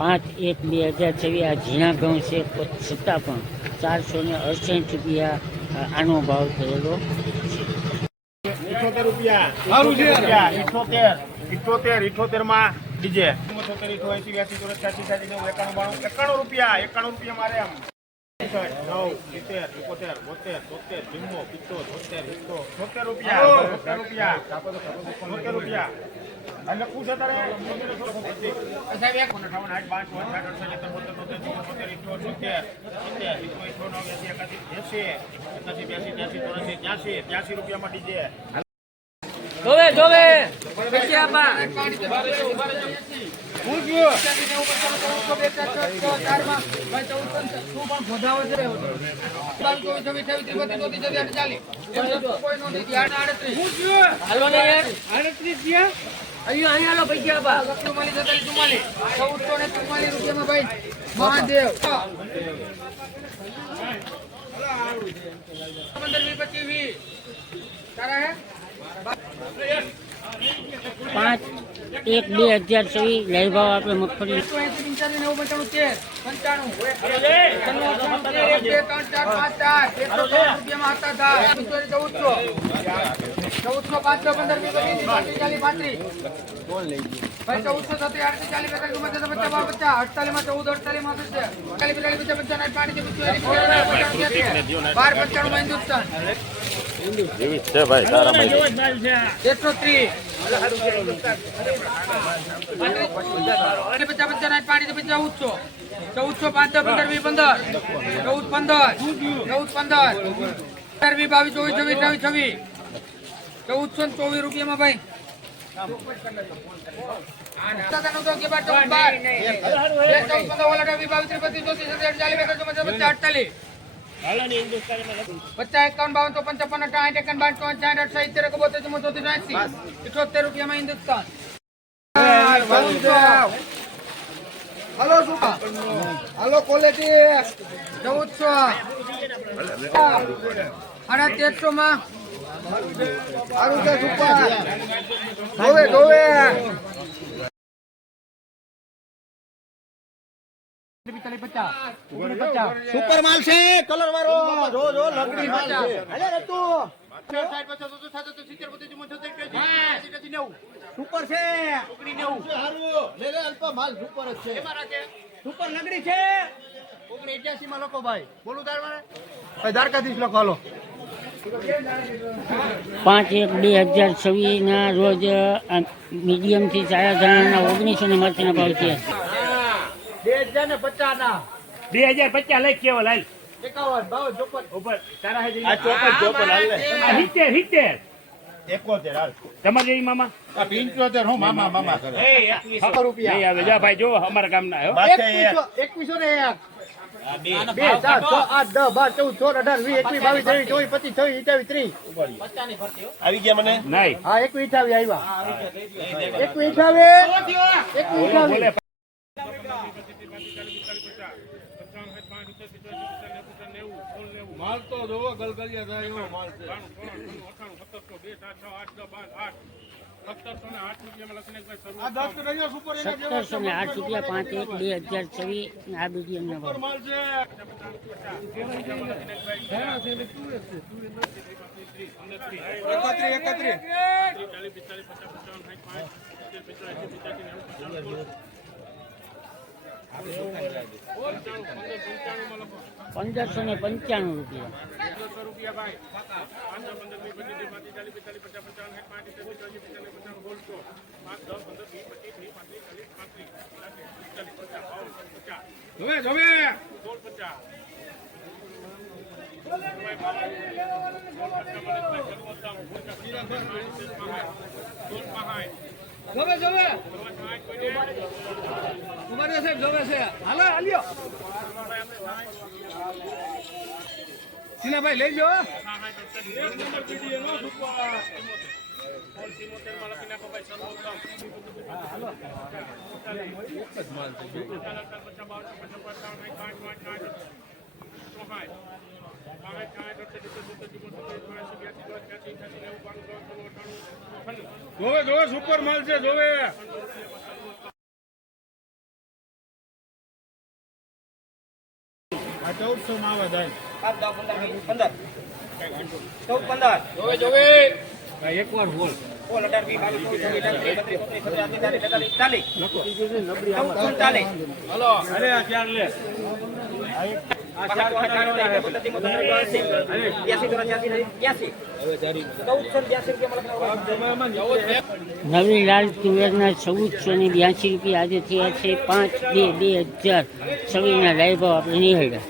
5/1/2024 આ ઝીણા ઘઉં છે છતાં પણ 468 રૂપિયા આનો ભાવ થયેલો. 78 રૂપિયા 78 માં ડીજે 78 88 91 રૂપિયા 91 મારે આમ 9 70 71 72 73 74 રૂપિયા અને કુછ અત્યારે સાહેબ એક મિનિટ 83 રૂપિયામાં ડીજે જોવે અહીંયા પૈસા 1444 રૂપિયામાં ભાઈ મહાદેવ 15-20 તારા હે 5/1/2024 લઈ ભાવ આપણે મગફળી 1424 રૂપિયામાં ભાઈ રૂપિયામાં હિન્દુસ્તાન. હલો ક્વોલિટી 1400 માં સારું છે સુપર ધોવે સુપર માલ છે કલર વાળો જો લગડી માલ છે અલે રતુ સુપર છે માલ સુપર જ છે સુપર લગડી છે 89 માં લોકો ભાઈ બોલું તાર મારે દ્વારકાધીશ લોકો હાલો 5/1/2024 ના રોજ મીડિયમ થી સારા ધાણાના 1900 મરચાના ભાવ છે. 2050 ના 2050 લઈ કેવો લાલ 51 52 ઉપર તારા હે આ 54 હાલ લે 70 71 હાલ તમાર જેવી મામા આ 75 હું મામા કરે એ 21 રૂપિયા નહીં આવે જા ભાઈ જો અમારા ગામના હો 2100 ને 1 2 4 6 8 10 12 14 18 20 21 22 23 આવી ગયા મને નહીં હા 21 આવ્યા 21 માલ તો જોવો ગલગલિયા થાય એવો માલ છે 1708 રૂપિયા 5/1/2024 આ મીડિયમ ના ભાવ. ₹1595 ભાઈ લઈ જાઓ જોવે જોવે સુપર માલ છે જોવે. આ 1400 માં આવે જાય. 15 14 15 જોવે એકવાર બોલ. 18 હલો અરે આ ચાર લે. નવી લાલ તુવેરના 1482 રૂપિયા આજે થયા છે 5/2/2026 ના લાઈવ ભાવ આપણે નિહાળ્યા.